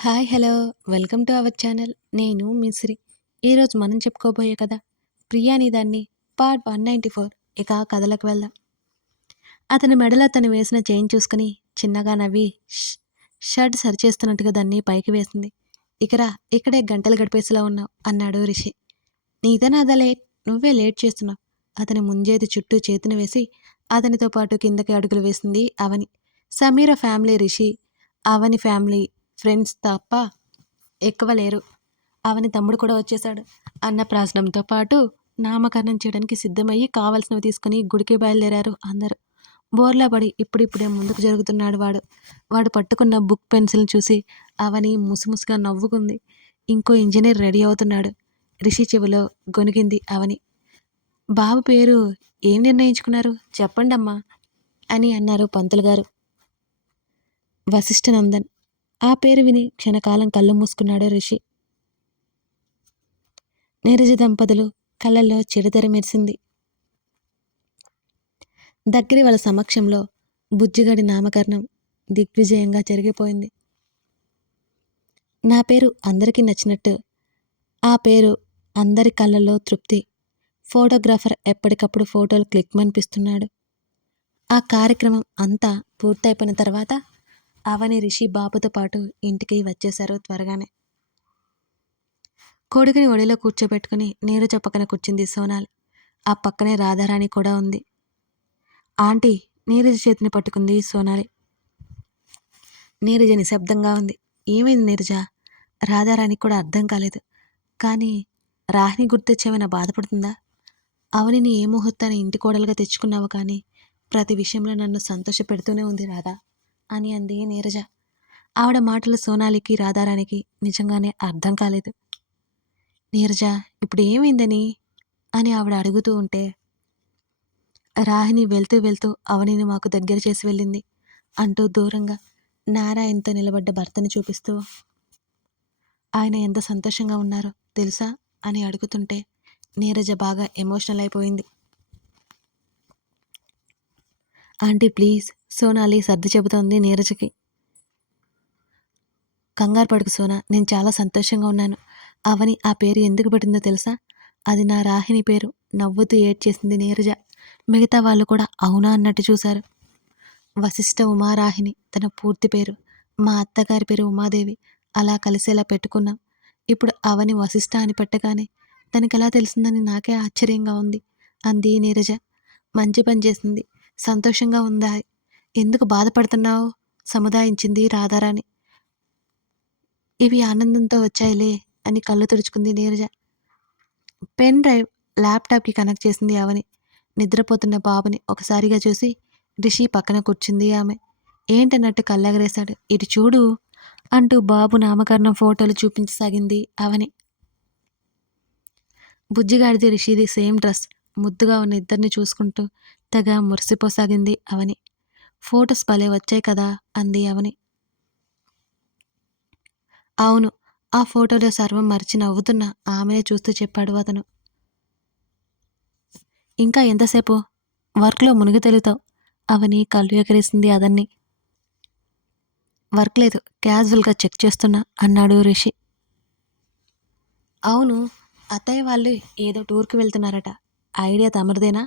Hi hello welcome to our channel. నేను మిశ్రీ. ఈరోజు మనం చెప్పుకోబోయే కథ ప్రియాని దాన్ని పార్ట్ 194. ఇక కథలకు వెళ్దాం. అతని మెడలో తను వేసిన చైన్ చూసుకుని చిన్నగా నవ్వి షర్ట్ సరిచేస్తున్నట్టుగా దాన్ని పైకి వేసింది. ఇకరా, ఇక్కడే గంటలు గడిపేసేలా ఉన్నావు అన్నాడు రిషి. నీదనాదా లేట్, నువ్వే లేట్ చేస్తున్నావు. అతని ముంజేతి చుట్టూ చేతిని వేసి అతనితో పాటు కిందకి అడుగులు వేసింది అవని. సమీర ఫ్యామిలీ రిషి అవని ఫ్యామిలీ ఫ్రెండ్స్ తప్ప ఎక్కువ లేరు. అవని తమ్ముడు కూడా వచ్చేశాడు. అన్నప్రాసనంతో పాటు నామకరణం చేయడానికి సిద్ధమయ్యి కావలసినవి తీసుకుని గుడికి బయలుదేరారు అందరూ. బోర్లా పడి ఇప్పుడిప్పుడే ముందుకు జరుగుతున్నాడు వాడు. వాడు పట్టుకున్న బుక్ పెన్సిల్ని చూసి అవని ముసిముసిగా నవ్వుకుంది. ఇంకో ఇంజనీర్ రెడీ అవుతున్నాడు. రిషి చెవిలో గొనిగింది అవని. బాబు పేరు ఏం నిర్ణయించుకున్నారు చెప్పండమ్మా అని అన్నారు పంతులు గారు. వశిష్ఠనందన్. ఆ పేరు విని క్షణకాలం కళ్ళు మూసుకున్నాడు రిషి. నీరజ దంపతులు కళ్ళల్లో చిడతెర మెరిసింది. దగ్గరి వాళ్ళ సమక్షంలో బుజ్జిగడి నామకరణం దిగ్విజయంగా జరిగిపోయింది. నా పేరు అందరికీ నచ్చినట్టు ఆ పేరు అందరి కళ్ళల్లో తృప్తి. ఫోటోగ్రాఫర్ ఎప్పటికప్పుడు ఫోటోలు క్లిక్ మనిపిస్తున్నాడు. ఆ కార్యక్రమం అంతా పూర్తయిపోయిన తర్వాత అవని రిషి బాబుతో పాటు ఇంటికి వచ్చేశారు త్వరగానే. కొడుకుని ఒడిలో కూర్చోబెట్టుకుని నీరజ పక్కన కూర్చుంది సోనాల్. ఆ పక్కనే రాధారాణి కూడా ఉంది. ఆంటీ, నీరజ చేతిని పట్టుకుంది సోనాలి. నీరజ నిశ్శబ్దంగా ఉంది. ఏమైంది నీరజ? రాధారాణి కూడా అర్థం కాలేదు. కానీ రాహిని గుర్తొచ్చేమైనా బాధపడుతుందా? అవనిని ఏ ముహూర్తాన్ని ఇంటి కోడలుగా తెచ్చుకున్నావు, కానీ ప్రతి విషయంలో నన్ను సంతోష పెడుతూనే ఉంది రాధా అని అంది నీరజ. ఆవిడ మాటలు సోనాలికి రాధారాణికి నిజంగానే అర్థం కాలేదు. నీరజ, ఇప్పుడు ఏమైందని అని ఆవిడ అడుగుతూ ఉంటే, రాహిని వెళ్తూ వెళ్తూ అవనిని మాకు దగ్గర చేసి వెళ్ళింది అంటూ దూరంగా నారాయణ్తో నిలబడ్డ భర్తని చూపిస్తూ, ఆయన ఎంత సంతోషంగా ఉన్నారో తెలుసా అని అడుగుతుంటే నీరజ బాగా ఎమోషనల్ అయిపోయింది. ఆంటీ ప్లీజ్, సోనాలి సర్ది చెబుతోంది నీరజకి. కంగారు పడుకు సోనా, నేను చాలా సంతోషంగా ఉన్నాను. అవని ఆ పేరు ఎందుకు పెట్టిందో తెలుసా? అది నా రాహిని పేరు. నవ్వుతూ ఏడ్చేసింది నీరజ. మిగతా వాళ్ళు కూడా అవునా అన్నట్టు చూశారు. వశిష్ఠ ఉమారాహిని తన పూర్తి పేరు. మా అత్తగారి పేరు ఉమాదేవి. అలా కలిసేలా పెట్టుకున్నాం. ఇప్పుడు అవని వశిష్ఠ అని పెట్టగానే తనకి ఎలా తెలిసిందని నాకే ఆశ్చర్యంగా ఉంది అంది నీరజ. మంచి పని చేసింది. సంతోషంగా ఉందా? ఎందుకు బాధపడుతున్నావు సముదాయించింది రాధారాణి. ఇవి ఆనందంతో వచ్చాయిలే అని కళ్ళు తుడుచుకుంది నీరజ. పెన్ డ్రైవ్ ల్యాప్టాప్కి కనెక్ట్ చేసింది అవని. నిద్రపోతున్న బాబుని ఒకసారిగా చూసి రిషి పక్కన కూర్చుంది ఆమె. ఏంటన్నట్టు కళ్ళెగరేశాడు. ఇటు చూడు అంటూ బాబు నామకరణం ఫోటోలు చూపించసాగింది అవని. బుజ్జిగాడిది రిషిది సేమ్ డ్రెస్. ముద్దుగా ఉన్న ఇద్దరిని చూసుకుంటూ తెగ మురిసిపోసాగింది అవని. ఫోటోస్ భలే వచ్చాయి కదా అంది అవని. అవును, ఆ ఫోటోలో సర్వం మరిచి నవ్వుతున్న ఆమెనే చూస్తూ చెప్పాడు అతను. ఇంకా ఎంతసేపు? వర్క్లో మునిగి తెలుతావు అవని కళ్ళు ఎగరేసింది అదన్ని. వర్క్ లేదు, క్యాజువల్గా చెక్ చేస్తున్నా అన్నాడు రిషి. అవును, అత్తయ్య వాళ్ళు ఏదో టూర్కి వెళ్తున్నారట. ఐడియా తమరిదేనా?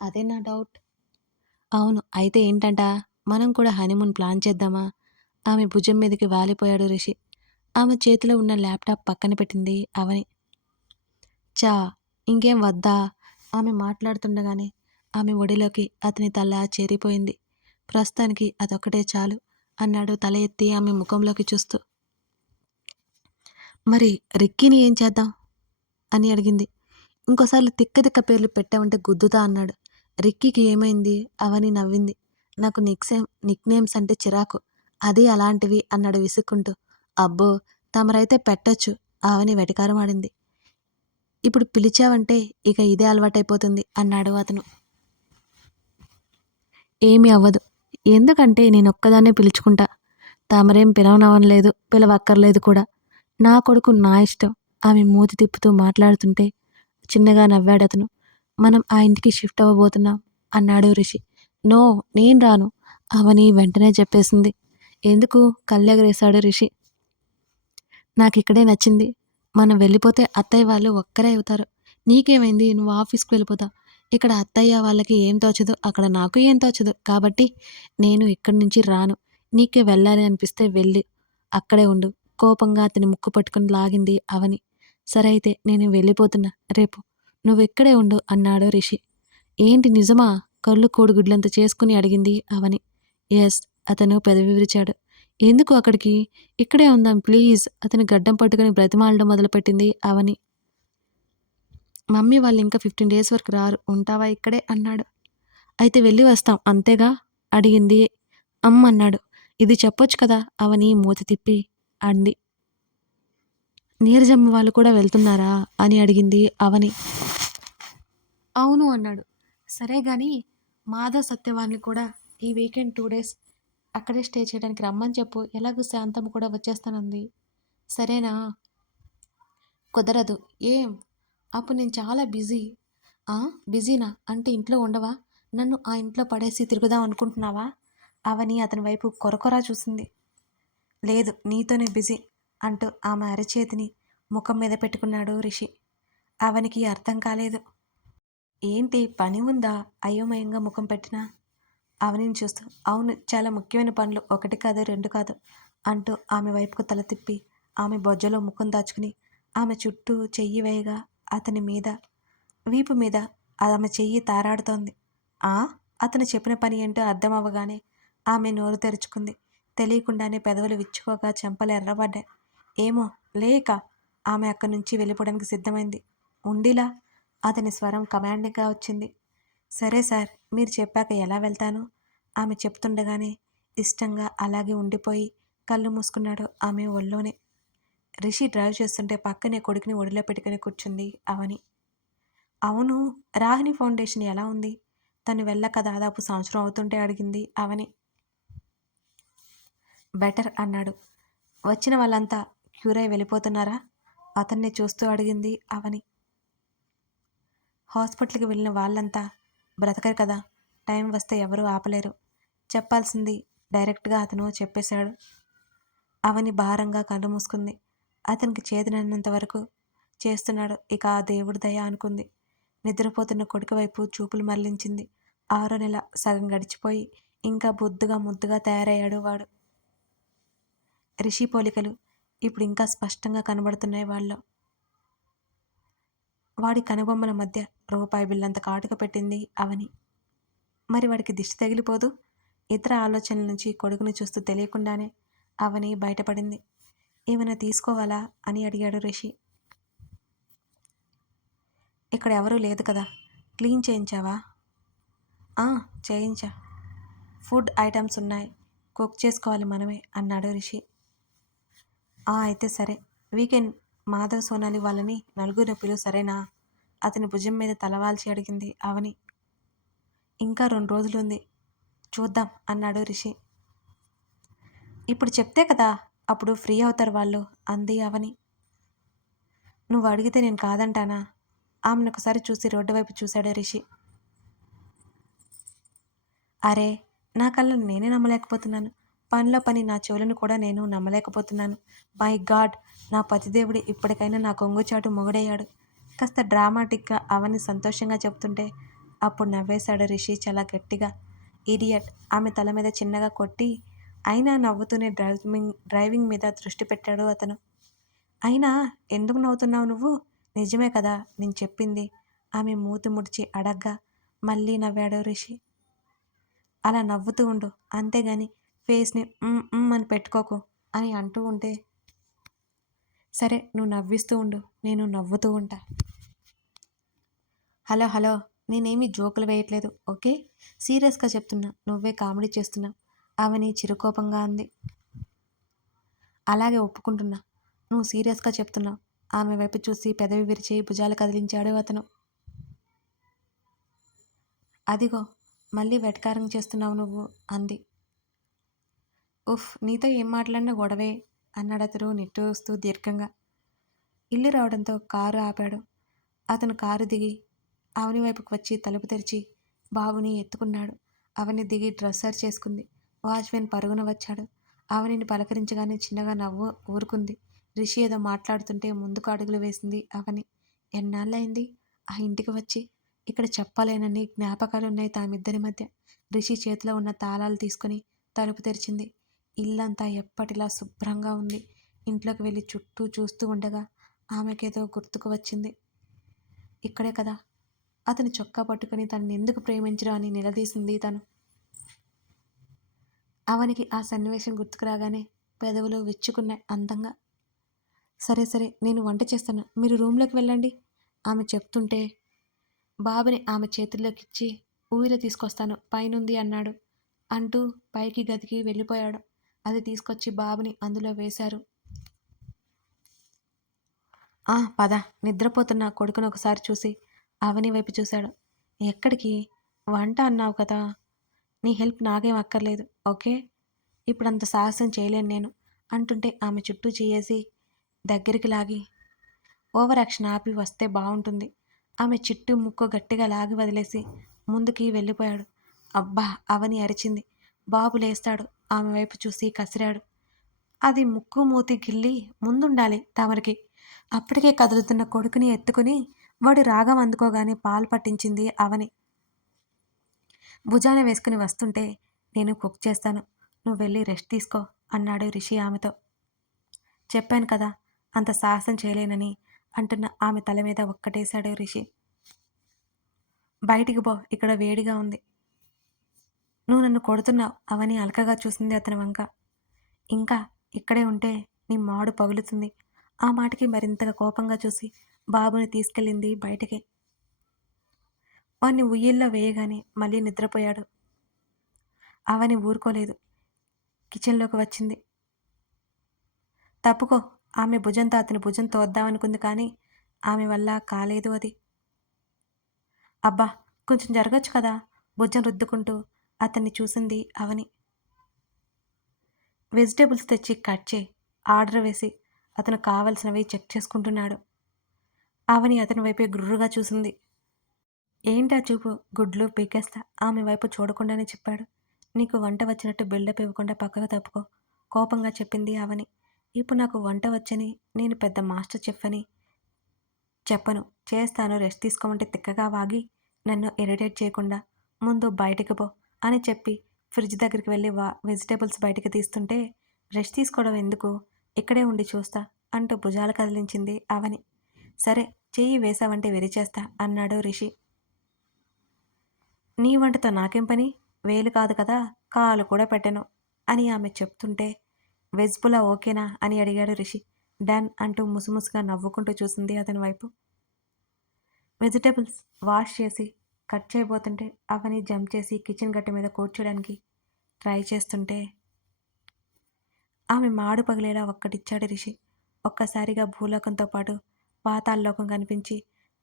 అదే నా డౌట్. అవును, అయితే ఏంటంట? మనం కూడా హనీమూన్ ప్లాన్ చేద్దామా? ఆమె భుజం మీదకి వాలిపోయాడు రిషి. ఆమె చేతిలో ఉన్న ల్యాప్టాప్ పక్కన పెట్టింది అవని. చా, ఇంకేం వద్దా? ఆమె మాట్లాడుతుండగానే ఆమె ఒడిలోకి అతని తల చేరిపోయింది. ప్రస్తుతానికి అదొక్కటే చాలు అన్నాడు తల ఎత్తి ఆమె ముఖంలోకి చూస్తూ. మరి రిక్కీని ఏం చేద్దాం అని అడిగింది. ఇంకోసార్లు తిక్క తిక్క పేర్లు పెట్టామంటే గుద్దుతా అన్నాడు. రిక్కీకి ఏమైంది? అవని నవ్వింది. నాకు నిక్ నేమ్స్ అంటే చిరాకు, అది అలాంటివి అన్నాడు విసుక్కుంటూ. అబ్బో, తమరైతే పెట్టొచ్చు అవని వెటకారం ఆడింది. ఇప్పుడు పిలిచావంటే ఇక ఇదే అలవాటైపోతుంది అన్నాడు అతను. ఏమీ అవ్వదు, ఎందుకంటే నేనొక్కదాన్నే పిలుచుకుంటా. తమరేం పిలవనవనలేదు, పిలవక్కర్లేదు కూడా. నా కొడుకు నా ఇష్టం. ఆమె మూతి తిప్పుతూ మాట్లాడుతుంటే చిన్నగా నవ్వాడు అతను. మనం ఆ ఇంటికి షిఫ్ట్ అవ్వబోతున్నాం అన్నాడు రిషి. నో, నేను రాను అవని వెంటనే చెప్పేసింది. ఎందుకు? కళ్ళెగరేశాడు రిషి. నాకిక్కడే నచ్చింది. మనం వెళ్ళిపోతే అత్తయ్య వాళ్ళు ఒక్కరే అవుతారు. నీకేమైంది? నువ్వు ఆఫీస్‌కి వెళ్ళిపోతావు. ఇక్కడ అత్తయ్య వాళ్ళకి ఏం తోచదు. అక్కడ నాకు ఏం తోచదు. కాబట్టి నేను ఇక్కడి నుంచి రాను. నీకే వెళ్ళాలి అనిపిస్తే వెళ్ళు. అక్కడే ఉండు. కోపంగా అతని ముక్కు పట్టుకొని లాగింది అవని. సరే అయితే నేను వెళ్ళిపోతున్నా. రేపు నువ్విక్కడే ఉండు అన్నాడు రిషి. ఏంటి నిజమా? కళ్ళు కోడిగుడ్లంత చేసుకుని అడిగింది అవని. యెస్. అతను పెదవి విరిచాడు. ఎందుకు అక్కడికి? ఇక్కడే ఉందాం ప్లీజ్ అతని గడ్డం పట్టుకుని బ్రతిమాలడం మొదలుపెట్టింది అవని. మమ్మీ వాళ్ళు ఇంకా 15 డేస్ వరకు రారు. ఉంటావా ఇక్కడే అన్నాడు. అయితే వెళ్ళి వస్తాం అంతేగా అడిగింది. అన్నాడు. ఇది చెప్పొచ్చు కదా అవని మూతి తిప్పి అంది. నీరజమ్మ వాళ్ళు కూడా వెళ్తున్నారా అని అడిగింది అవని. అవును అన్నాడు. సరే గాని మాధవ్ సత్యవాన్ని కూడా ఈ వీకెండ్ 2 డేస్ అక్కడే స్టే చేయడానికి రమ్మని చెప్పు. ఎలాగో శాంతమ్మ కూడా వచ్చేస్తానంది. సరేనా? కుదరదు. ఏం? అప్పుడు నేను చాలా బిజీ. ఆ? బిజీనా? అంటే ఇంట్లో ఉండవా? నన్ను ఆ ఇంట్లో పడేసి తిరుగుదాం అనుకుంటున్నావా? అవని అతని వైపు కొరకొరా చూసింది. లేదు నీతోనే బిజీ అంటూ ఆమె అరచేతిని ముఖం మీద పెట్టుకున్నాడు రిషి. అవనికి అర్థం కాలేదు. ఏంటి పని ఉందా? అయోమయంగా ముఖం పెట్టినా అవనిని చూస్తూ అవును చాలా ముఖ్యమైన పనులు 1 కాదు 2 కాదు అంటూ ఆమె వైపుకు తల తిప్పి ఆమె బొజ్జలో ముఖం దాచుకుని ఆమె చుట్టూ చెయ్యి వేయగా అతని మీద వీపు మీద ఆమె చెయ్యి తారాడుతోంది. ఆ? అతను చెప్పిన పని ఏంటో అర్థం అవ్వగానే ఆమె నోరు తెరుచుకుంది. తెలియకుండానే పెదవులు విచ్చుకోగా చెంపలు ఎర్రబడ్డాయి. ఏమో లేక ఆమె అక్కడి నుంచి వెళ్ళిపోవడానికి సిద్ధమైంది. ఉండిలా అతని స్వరం కమాండింగ్గా వచ్చింది. సరే సార్ మీరు చెప్పాక ఎలా వెళ్తాను? ఆమె చెప్తుండగానే ఇష్టంగా అలాగే ఉండిపోయి కళ్ళు మూసుకున్నాడు ఆమె ఒళ్ళోనే. రిషి డ్రైవ్ చేస్తుంటే పక్కనే కొడుకుని ఒడిలో పెట్టుకుని కూర్చుంది అవని. అవును రాహిణి ఫౌండేషన్ ఎలా ఉంది? తను వెళ్ళక దాదాపు సంవత్సరం అవుతుంటే అడిగింది అవని. బెటర్ అన్నాడు. వచ్చిన వాళ్ళంతా క్యూర్ అయి వెళ్ళిపోతున్నారా? అతన్ని చూస్తూ అడిగింది అవని. హాస్పిటల్కి వెళ్ళిన వాళ్ళంతా బ్రతకరు కదా. టైం వస్తే ఎవరూ ఆపలేరు. చెప్పాల్సింది డైరెక్ట్గా అతను చెప్పేశాడు. అవని భారంగా కళ్ళు మూసుకుంది. అతనికి చేతనైనంత వరకు చేస్తున్నాడు. ఇక ఆ దేవుడి దయ అనుకుంది. నిద్రపోతున్న కొడుకు వైపు చూపులు మరలించింది. 6వ నెల సగం గడిచిపోయి ఇంకా బొద్దుగా ముద్దుగా తయారయ్యాడు వాడు. రిషి పోలికలు ఇప్పుడు ఇంకా స్పష్టంగా కనబడుతున్నాయి వాళ్ళు. వాడి కనుబొమ్మల మధ్య రూపాయి బిల్లంత కాటుక పెట్టింది అవని. మరి వాడికి దిష్టి తగిలిపోదు? ఇతర ఆలోచనల నుంచి కొడుకుని చూస్తూ తెలియకుండానే అవని బయటపడింది. ఏమైనా తీసుకోవాలా అని అడిగాడు రిషి. ఇక్కడ ఎవరూ లేదు కదా. క్లీన్ చేయించావా? చేయించా. ఫుడ్ ఐటమ్స్ ఉన్నాయి. కుక్ చేసుకోవాలి మనమే అన్నాడు రిషి. అయితే సరే. వీకెండ్ మాధవ్ సోనాలి వాళ్ళని నలుగురిని పిలువు సరేనా? అతని భుజం మీద తలవాల్చి అడిగింది అవని. ఇంకా 2 రోజులుంది. చూద్దాం అన్నాడు రిషి. ఇప్పుడు చెప్తే కదా అప్పుడు ఫ్రీ అవుతారు వాళ్ళు అంది అవని. నువ్వు అడిగితే నేను కాదంటానా? ఆమెను ఒకసారి చూసి రోడ్డు వైపు చూశాడు రిషి. అరే నా కళ్ళను నేనే నమ్మలేకపోతున్నాను. పనిలో పని నా చెవులను కూడా నేను నమ్మలేకపోతున్నాను. మై గాడ్ నా పతిదేవుడు ఇప్పటికైనా నా కొంగుచాటు మొగుడయ్యాడు. కాస్త డ్రామాటిక్గా అవని సంతోషంగా చెప్తుంటే అప్పుడు నవ్వేశాడు రిషి చాలా గట్టిగా. ఇడియట్ ఆమె తల మీద చిన్నగా కొట్టి అయినా నవ్వుతూనే డ్రైవింగ్ మీద దృష్టి పెట్టాడు అతను. అయినా ఎందుకు నవ్వుతున్నావు నువ్వు? నిజమే కదా నేను చెప్పింది ఆమె మూతి ముడిచి అడగ్గా మళ్ళీ నవ్వాడు రిషి. అలా నవ్వుతూ ఉండు అంతేగాని ఫేస్ని అని పెట్టుకోకు అని అంటూ ఉంటే సరే నువ్వు నవ్విస్తూ ఉండు నేను నవ్వుతూ ఉంటా. హలో హలో నేనేమి జోకులు వేయట్లేదు ఓకే. సీరియస్గా చెప్తున్నా నువ్వే కామెడీ చేస్తున్నావు అవని చిరుకోపంగా అంది. అలాగే ఒప్పుకుంటున్నా నువ్వు సీరియస్గా చెప్తున్నావు. ఆమె వైపు చూసి పెదవి విరిచి భుజాలు కదిలించాడు అతను. అదిగో మళ్ళీ వెటకారం చేస్తున్నావు నువ్వు అంది. ఉఫ్ నీతో ఏం మాట్లాడినా గొడవే అన్నాడు అతను నిట్టూరుస్తూ దీర్ఘంగా. ఇల్లు రావడంతో కారు ఆపాడు. అతను కారు దిగి అవని వైపుకు వచ్చి తలుపు తెరిచి బాబుని ఎత్తుకున్నాడు. అవని దిగి డ్రెస్సర్ చేసుకుంది. వాచ్మెన్ పరుగున వచ్చాడు. అవనిని పలకరించగానే చిన్నగా నవ్వు ఊరుకుంది. రిషి ఏదో మాట్లాడుతుంటే ముందుకు అడుగులు వేసింది అవని. ఎన్నాళ్ళయింది ఆ ఇంటికి వచ్చి? ఇక్కడ చెప్పలేనన్ని జ్ఞాపకాలున్నాయి తామిద్దరి మధ్య. రిషి చేతిలో ఉన్న తాళాలు తీసుకుని తలుపు తెరిచింది. ఇల్లంతా ఎప్పటిలా శుభ్రంగా ఉంది. ఇంట్లోకి వెళ్ళి చుట్టూ చూస్తూ ఉండగా ఆమెకేదో గుర్తుకు వచ్చింది. ఇక్కడే కదా అతని చొక్కా పట్టుకుని తననెందుకు ప్రేమించరు అని నిలదీసింది తను. అవనికి ఆ సన్నివేశం గుర్తుకు రాగానే పెదవులు విచ్చుకున్నాయి అందంగా. సరే సరే, నేను వంట చేస్తాను, మీరు రూమ్లోకి వెళ్ళండి ఆమె చెప్తుంటే బాబుని ఆమె చేతుల్లోకిచ్చి ఊయల తీసుకొస్తాను పైనుంది అన్నాడు. అంటూ పైకి గదికి వెళ్ళిపోయాడు. అది తీసుకొచ్చి బాబుని అందులో వేశారు. పద, నిద్రపోతున్న కొడుకును ఒకసారి చూసి అవని వైపు చూశాడు. ఎక్కడికి? వంట అన్నావు కదా, నీ హెల్ప్ నాకేం అక్కర్లేదు, ఓకే? ఇప్పుడంత సాహసం చేయలేను నేను అంటుంటే ఆమె చుట్టూ చేయేసి దగ్గరికి లాగి ఓవర్ యాక్షన్ ఆపి వస్తే బాగుంటుంది. ఆమె చుట్టూ ముక్కు గట్టిగా లాగి వదిలేసి ముందుకి వెళ్ళిపోయాడు. అబ్బా అవని అరిచింది. బాబు లేస్తాడు. ఆమె వైపు చూసి కసిరాడు. అది ముక్కు మూతి గిల్లి ముందుండాలి తమరికి. అప్పటికే కదులుతున్న కొడుకుని ఎత్తుకుని వాడు రాగం అందుకోగానే పాలు పట్టించింది అవని. భుజాన వేసుకుని వస్తుంటే నేను కుక్ చేస్తాను, నువ్వు వెళ్ళి రెస్ట్ తీసుకో అన్నాడు రిషి ఆమెతో. చెప్పాను కదా అంత సాహసం చేయలేనని అంటున్న ఆమె తల మీద ఒక్కటేశాడు రిషి. బయటికి పో, ఇక్కడ వేడిగా ఉంది. నువ్వు నన్ను కొడుతున్నావు అవని అలకగా చూసింది అతని వంక. ఇంకా ఇక్కడే ఉంటే నీ మాడు పగులుతుంది. ఆ మాటకి మరింతగా కోపంగా చూసి బాబుని తీసుకెళ్ళింది బయటికి. వాణ్ణి ఉయ్యిల్లో వేయగానే మళ్ళీ నిద్రపోయాడు. అవని ఊరుకోలేదు. కిచెన్లోకి వచ్చింది. తప్పుకో, ఆమె భుజంతో అతని భుజం తోద్దామనుకుంది కానీ ఆమె వల్ల కాలేదు అది. అబ్బా కొంచెం జరగచ్చు కదా భుజం రుద్దుకుంటూ అతన్ని చూసింది అవని. వెజిటేబుల్స్ తెచ్చి కట్ చేయి ఆర్డర్ వేసి అతను కావలసినవి చెక్ చేసుకుంటున్నాడు. అవని అతని వైపే గుర్రుగా చూసింది. ఏంటా చూపు, గుడ్లు పీకేస్తా ఆమె వైపు చూడకుండానే చెప్పాడు. నీకు వంట వచ్చినట్టు బిల్డప్ ఇవ్వకుండా పక్కకు తప్పుకో కోపంగా చెప్పింది అవని. ఇప్పుడు నాకు వంట వచ్చని, నేను పెద్ద మాస్టర్ చెఫ్ అని చెప్పను. చేస్తాను, రెస్ట్ తీసుకోమంటే తిక్కగా వాగి నన్ను ఇరిటేట్ చేయకుండా ముందు బయటికి పో అని చెప్పి ఫ్రిడ్జ్ దగ్గరికి వెళ్ళి వెజిటేబుల్స్ బయటికి తీస్తుంటే రెస్ట్ తీసుకోవడం ఎందుకు, ఇక్కడే ఉండి చూస్తా అంటూ భుజాలు కదిలించింది అవని. సరే, చెయ్యి వేసావంటే విరిచేస్తా అన్నాడు రిషి. నీ వంటతో నాకేం పని, వేలు కాదు కదా కాలు కూడా పెట్టను అని ఆమె చెప్తుంటే వెజ్ పులా ఓకేనా అని అడిగాడు రిషి. డన్ అంటూ ముసుముసుగా నవ్వుకుంటూ చూసింది అతని వైపు. వెజిటేబుల్స్ వాష్ చేసి కట్ చేయబోతుంటే అవని జంప్ చేసి కిచెన్ గట్ట మీద కూర్చోడానికి ట్రై చేస్తుంటే ఆమె మాడు పగిలేలా ఒక్కటిచ్చాడు రిషి. ఒక్కసారిగా భూలోకంతో పాటు పాతాళలోకం కనిపించి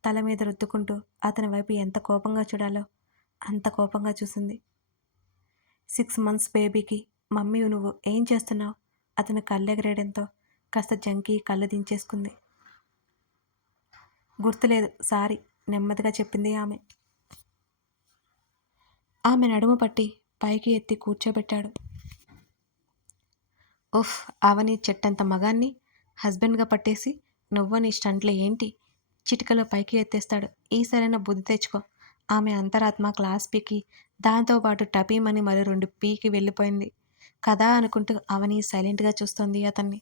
తల మీద రుద్దుకుంటూ అతని వైపు ఎంత కోపంగా చూడాలో అంత కోపంగా చూసింది. 6 months బేబీకి మమ్మీ నువ్వు ఏం చేస్తున్నావు అతను కళ్ళెగరేయడంతో కాస్త జంకి కళ్ళు దించేసుకుంది. గుర్తులేదు సారీ నెమ్మదిగా చెప్పింది ఆమె. ఆమె నడుము పట్టి పైకి ఎత్తి కూర్చోబెట్టాడు. ఉఫ్, అవని చెట్టంత మగాన్ని హస్బెండ్గా పట్టేసి నువ్వు నీ స్టంట్లో ఏంటి చిటికలో పైకి ఎత్తేస్తాడు. ఈ సరైన బుద్ధి తెచ్చుకో. ఆమె అంతరాత్మ క్లాస్ పీకి దాంతోపాటు టపీమని మరి 2 పీకి వెళ్ళిపోయింది కదా అనుకుంటూ అవని సైలెంట్గా చూస్తోంది అతన్ని.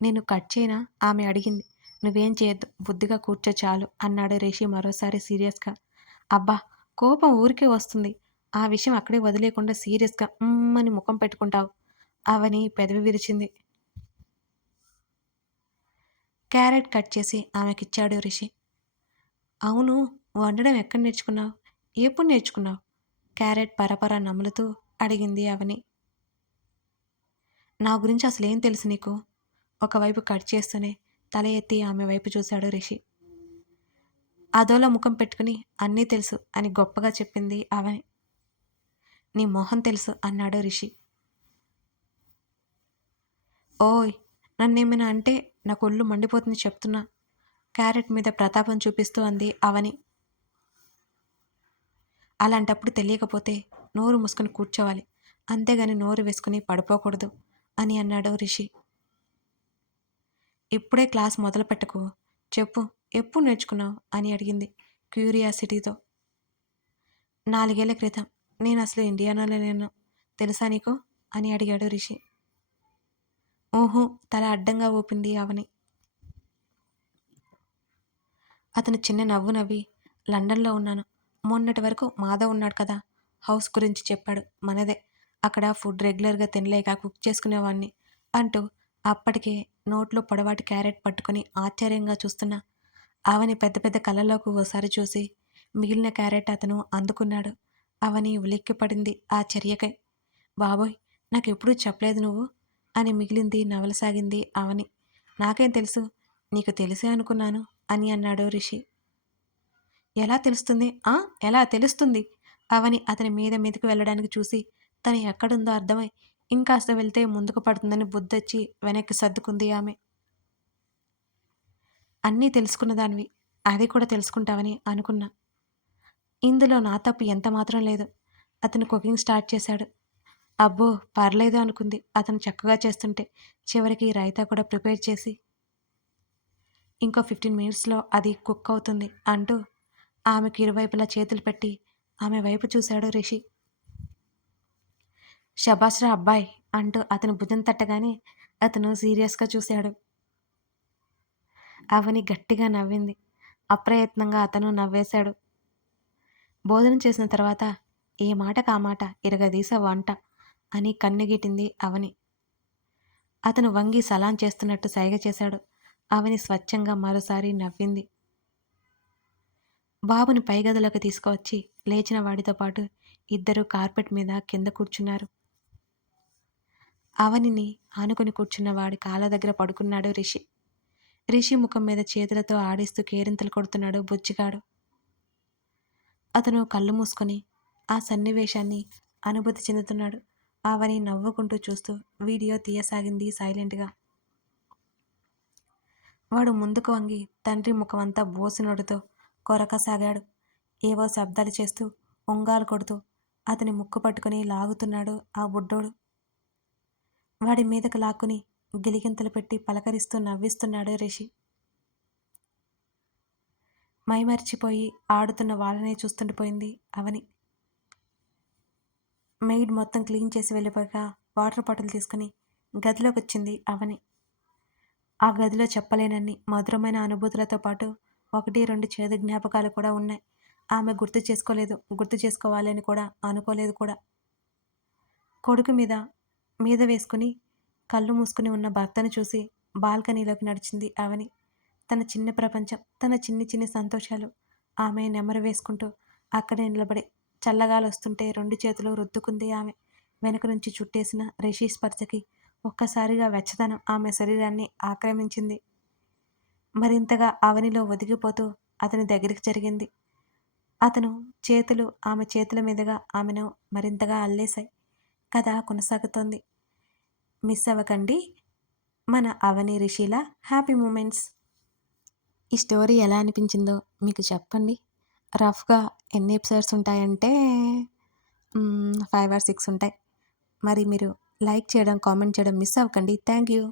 నేను కట్ చేయనా ఆమె అడిగింది. నువ్వేం చేయొద్దు, బుద్ధిగా కూర్చో చాలు అన్నాడు రిషి మరోసారి సీరియస్గా. అబ్బా కోపం ఊరికే వస్తుంది, ఆ విషయం అక్కడే వదిలేకుండా సీరియస్గా అని ముఖం పెట్టుకుంటావు అవని పెదవి విరిచింది. క్యారెట్ కట్ చేసి ఆమెకిచ్చాడు రిషి. అవును, వండడం ఎక్కడ నేర్చుకున్నావు, ఎప్పుడు నేర్చుకున్నావు క్యారెట్ పరపర నములుతూ అడిగింది అవని. నా గురించి అసలేం తెలుసు నీకు ఒకవైపు కట్ చేస్తూనే తల ఎత్తి ఆమె వైపు చూశాడు రిషి. అదోలా ముఖం పెట్టుకుని అన్నీ తెలుసు అని గొప్పగా చెప్పింది అవని. నీ మొహం తెలుసు అన్నాడు రిషి. ఓయ్, నన్నేమైనా అంటే నాకు ఒళ్ళు మండిపోతుంది చెప్తున్నా క్యారెట్ మీద ప్రతాపం చూపిస్తూ అంది అవని. అలాంటప్పుడు తెలియకపోతే నోరు మూసుకుని కూర్చోవాలి, అంతేగాని నోరు వేసుకుని పడిపోకూడదు అని అన్నాడు రిషి. ఇప్పుడే క్లాస్ మొదలు పెట్టకు. చెప్పు, ఎప్పుడు నేర్చుకున్నావు అని అడిగింది క్యూరియాసిటీతో. 4 ఏళ్ల క్రితం. నేనసలు ఇండియాలోనే లేను. తెలుసా నీకు? అని అడిగాడు రిషి. ఊహూ తల అడ్డంగా ఊపింది అవని. అతను చిన్న నవ్వు నవ్వి, లండన్లో ఉన్నాను. మొన్నటి వరకు మాధవ్ ఉన్నాడు కదా, హౌస్ గురించి చెప్పాడు. మనదే. అక్కడ ఫుడ్ రెగ్యులర్గా తినలేక కుక్ చేసుకునేవాణ్ణి అంటూ అప్పటికే నోట్లో పొడవాటి క్యారెట్ పట్టుకుని ఆశ్చర్యంగా చూస్తున్న అవని పెద్ద పెద్ద కళ్ళలోకి ఓసారి చూసి మిగిలిన క్యారెట్ అతను అందుకున్నాడు. అవని ఉలిక్కిపడింది ఆ చర్యకై. బాబోయ్, నాకెప్పుడూ చెప్పలేదు నువ్వు అని మిగిలింది నవలసాగింది అవని. నాకేం తెలుసు, నీకు తెలిసే అనుకున్నాను అని అన్నాడు రిషి. ఎలా తెలుస్తుంది? ఎలా తెలుస్తుంది? అవని అతని మీద మీదకి వెళ్ళడానికి చూసి తను ఎక్కడుందో అర్థమై ఇంకాస్త వెళ్తే ముందుకు పడుతుందని బుద్ధొచ్చి వెనక్కి సర్దుకుంది ఆమె. అన్నీ తెలుసుకున్నదానివి, అది కూడా తెలుసుకుంటావని అనుకున్నా. ఇందులో నా తప్పు ఎంత మాత్రం లేదు. అతను కుకింగ్ స్టార్ట్ చేశాడు. అబ్బో, పర్లేదు అనుకుంది అతను చక్కగా చేస్తుంటే. చివరికి రైతా కూడా ప్రిపేర్ చేసి, ఇంకో 15 మినిట్స్లో అది కుక్ అవుతుంది అంటూ ఆమెకు ఇరువైపులా చేతులు పెట్టి ఆమె వైపు చూశాడు రిషి. శభాష్రా అబ్బాయ్ అంటూ అతను భుజం తట్టగానే అతను సీరియస్గా చూశాడు. అవని గట్టిగా నవ్వింది. అప్రయత్నంగా అతను నవ్వేశాడు. భోజనం చేసిన తర్వాత ఏ మాటకు ఆ మాట ఇరగదీస వంట అని కన్నుగీటింది అవని. అతను వంగి సలాం చేస్తున్నట్టు సైగ చేశాడు. అవని స్వచ్ఛంగా మరోసారి నవ్వింది. బాబుని పైగదిలోకి తీసుకువచ్చి లేచిన వాడితో పాటు ఇద్దరు కార్పెట్ మీద కింద కూర్చున్నారు. అవనిని ఆనుకుని కూర్చున్న వాడి కాళ్ళ దగ్గర పడుకున్నాడు రిషి. రిషి ముఖం మీద చేతులతో ఆడిస్తూ కేరింతలు కొడుతున్నాడు బుజ్జిగాడు. అతను కళ్ళు మూసుకొని ఆ సన్నివేశాన్ని అనుభూతి చెందుతున్నాడు. అవని నవ్వుకుంటూ చూస్తూ వీడియో తీయసాగింది సైలెంట్గా. వాడు ముందుకు వంగి తండ్రి ముఖమంతా బోసినోడుతో కొరకసాగాడు. ఏవో శబ్దాలు చేస్తూ ఒంగాలు కొడుతూ అతని ముక్కు పట్టుకుని లాగుతున్నాడు ఆ బుడ్డోడు. వాడి మీదకు లాక్కుని గిలిగింతలు పెట్టి పలకరిస్తూ నవ్విస్తున్నాడు రిషి. మైమరిచిపోయి ఆడుతున్న వాళ్ళనే చూస్తుండిపోయింది అవని. మెయిడ్ మొత్తం క్లీన్ చేసి వెళ్ళిపోయాక వాటర్ బాటిల్ తీసుకుని గదిలోకి వచ్చింది అవని. ఆ గదిలో చెప్పలేనన్ని మధురమైన అనుభూతులతో పాటు 1-2 చేదు జ్ఞాపకాలు కూడా ఉన్నాయి. ఆమె గుర్తు చేసుకోలేదు, గుర్తు చేసుకోవాలని కూడా అనుకోలేదు కూడా. కొడుకు మీద వేసుకుని కళ్ళు మూసుకుని ఉన్న భర్తను చూసి బాల్కనీలోకి నడిచింది అవని. తన చిన్న ప్రపంచం, తన చిన్ని చిన్ని సంతోషాలు ఆమె నెమరు వేసుకుంటూ అక్కడే నిలబడి చల్లగాలొస్తుంటే 2 చేతులు రుద్దుకుంది ఆమె. వెనక నుంచి చుట్టేసిన రిషి స్పర్శకి ఒక్కసారిగా వెచ్చదనం ఆమె శరీరాన్ని ఆక్రమించింది. మరింతగా అవనిలో ఒదిగిపోతూ అతని దగ్గరికి జరిగింది. అతను చేతులు ఆమె చేతుల మీదుగా ఆమెను మరింతగా అల్లేశాయి. కథ కొనసాగుతోంది. మిస్ అవ్వకండి మన అవని రిషిల హ్యాపీ మూమెంట్స్. ఈ స్టోరీ ఎలా అనిపించిందో మీకు చెప్పండి. రఫ్గా ఎన్ని ఎపిసోడ్స్ ఉంటాయంటే 5 or 6 ఉంటాయి. మరి మీరు లైక్ చేయడం, కామెంట్ చేయడం మిస్ అవ్వకండి. Thank you.